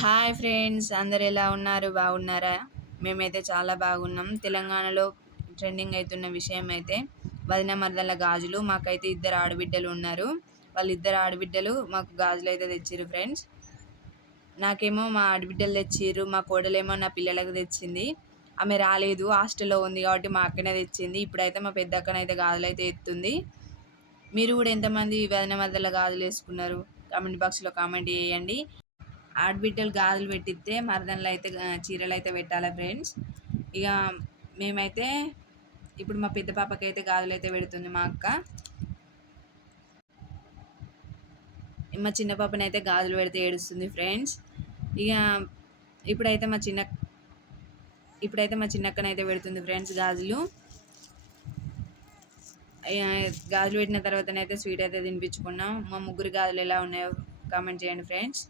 Hi friends, అందరు ఎలా ఉన్నారు? బాగున్నారా? మేమైతే చాలా బాగున్నాం. తెలంగాణలో ట్రెండింగ్ అవుతున్న విషయం అయితే వదిన మరదల గాజులు. మాకైతే ఇద్దరు ఆడబిడ్డలు ఉన్నారు. వాళ్ళిద్దరు ఆడబిడ్డలు మాకు గాజులు అయితే తెచ్చిర్రు ఫ్రెండ్స్. నాకేమో మా ఆడబిడ్డలు తెచ్చిర్రు, మా కోడలేమో నా పిల్లలకు తెచ్చింది. ఆమె రాలేదు, హాస్టల్లో ఉంది కాబట్టి మా అక్కనే తెచ్చింది. ఇప్పుడైతే మా పెద్ద అక్కనైతే గాజులు అయితే ఎత్తుంది. మీరు కూడా ఎంతమంది వదిన మరదల గాజులు వేసుకున్నారు? కామెంట్ బాక్స్లో కామెంట్ చేయండి. ఆడబిడ్డలు గాజులు పెట్టిస్తే మరదనలు అయితే చీరలు అయితే పెట్టాలి ఫ్రెండ్స్. ఇక మేమైతే ఇప్పుడు మా పెద్ద పాపకి అయితే గాజులు అయితే పెడుతుంది మా అక్క. మా చిన్న పాపని అయితే గాజులు పెడితే ఏడుస్తుంది ఫ్రెండ్స్. ఇక ఇప్పుడైతే మా చిన్న చిన్నక్కనైతే పెడుతుంది ఫ్రెండ్స్ గాజులు. గాజులు పెట్టిన తర్వాతనైతే స్వీట్ అయితే తినిపించుకున్నాం. మా ముగ్గురు గాజులు ఎలా ఉన్నాయో కామెంట్ చేయండి ఫ్రెండ్స్.